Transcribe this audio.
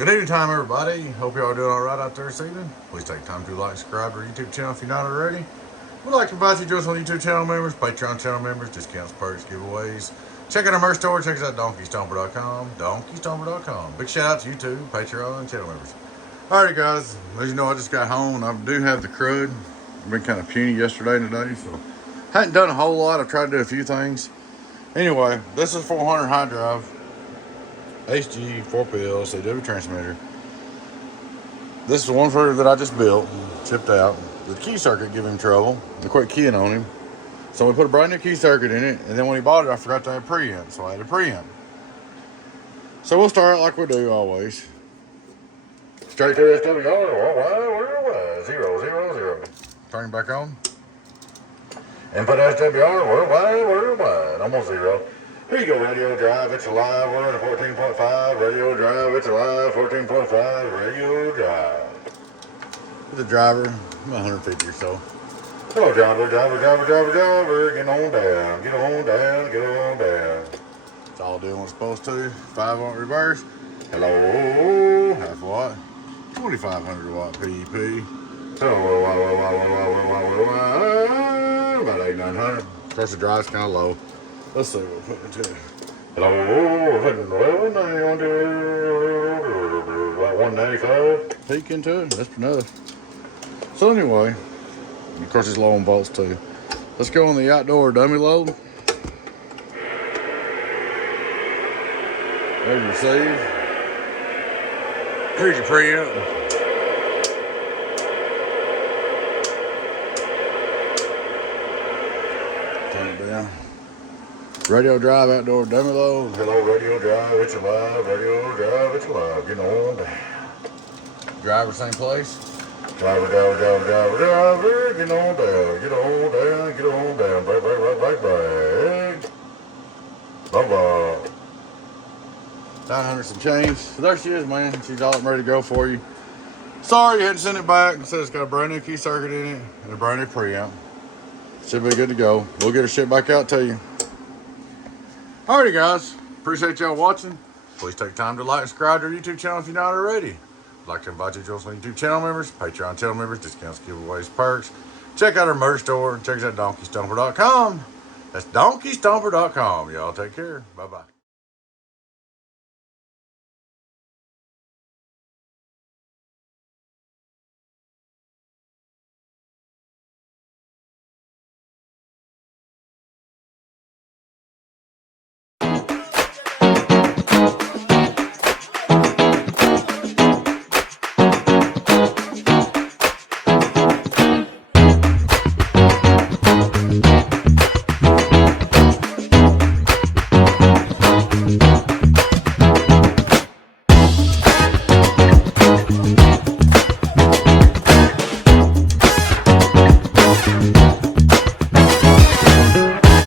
Good evening time, everybody. Hope y'all are doing all right out there this evening. Please take time to like, subscribe to our YouTube channel if you're not already. We'd like to invite you to join us on YouTube channel members, Patreon channel members, discounts, perks, giveaways. Check out our merch store. Check us out at donkeystomper.com. Donkeystomper.com. Big shout out to YouTube, Patreon channel members. Alrighty, guys. As you know, I just got home. I do have the crud. I've been kind of puny yesterday and today, so hadn't done a whole lot. I've tried to do a few things. Anyway, this is 400 high drive. HG 4PL CW transmitter. This is the one that I just built, shipped out. The key circuit gave him trouble. They quit keying on him. So we put a brand new key circuit in it, and then when he bought it, I forgot to add preamp, so I added preamp. So we'll start out like we do always. Straight to SWR, 000. Turn it back on. And put SWR worldwide, almost 0. Here you go, radio drive, it's alive, we're at 14.5, radio drive, it's alive, 14.5, radio drive. The driver, 150 or so. Hello, driver, get on down, get on down, get on down. It's all doing what's supposed to. 5-watt reverse. Hello, half watt, 2,500 watt PEP. About 8,900. Of course, the drive's kind of low. Let's see what we're putting into it. Hello, we're putting about 195 peak into it. That's enough. So anyway, of course it's low on volts too. Let's go on the outdoor dummy load. There's your receive. Here's your preamp. Turn it down. Radio drive, outdoor dummy load. Hello, radio drive, it's alive. Radio drive, it's alive. Get on down. Driver, same place. Driver, get on down. Get on down. Brake. Bye-bye. 900 some change. So there she is, man. She's all ready to go for you. Sorry you had to send it back. It says it's got a brand new key circuit in it and a brand new preamp. Should be good to go. We'll get her shipped back out to you. Alrighty, guys. Appreciate y'all watching. Please take time to like and subscribe to our YouTube channel if you're not already. I'd like to invite you to join us on YouTube channel members, Patreon channel members, discounts, giveaways, perks. Check out our merch store. Check us out at donkeystomper.com. That's donkeystomper.com. Y'all take care. Bye-bye.